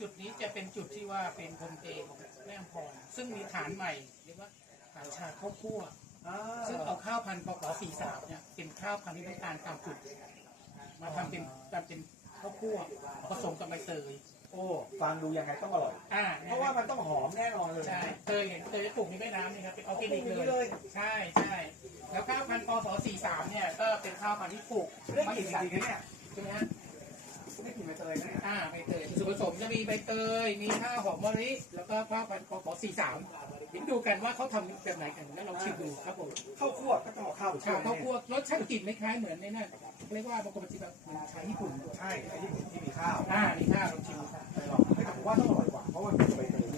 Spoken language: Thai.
จุดนี้จะเป็นจุดที่ว่าเป็นโฮมสเตย์ของแม่อำพรซึ่งมีฐานใหม่เรียกว่าฐานชาข้าวคั่วซึ่งเอาข้าวพันธุ์ปก43เนี่ยเป็นข้าวพันธุ์ที่ต้องการตามจุดมาทำเป็นข้าวคั่วผสมกับใบเตยโอ้ฟังดูยังไงต้องอร่อยเพราะว่ามันต้องหอมแน่นอนเลยใช่เตยจะปลูกในแม่น้ำนี่ครับเป็นออร์แกนิกเลยใช่แล้วข้าวพันธุ์ป43เนี่ยก็เป็นข้าวพันธุ์ที่ปลูกไม่กินจริงๆเนี่ยใช่ไหมฮะไม่กินใบเตยนะใบเตยส่วนผสมจะมีใบเตยมีข้าวหอมมะลิแล้วก็ข้าวพันธุ์ป43เห็นดูกันว่าเขาทำแบบไหนกันแล้วเราชิมดูครับผมข้าวคั่วก็ต้องข้าวคั่วรสชาติกลิ่นไม่คล้ายเหมือนในนั่นเรียกว่าบางคนมันจะแบบชาญี่ปุ่นใช่ไอ้ญี่ปุ่นที่มีข้าวมีข้าวลองชิมดูไม่หรอกไม่แต่ผมว่าต้องอร่อยกว่าเพราะว่าเป็นใบเตย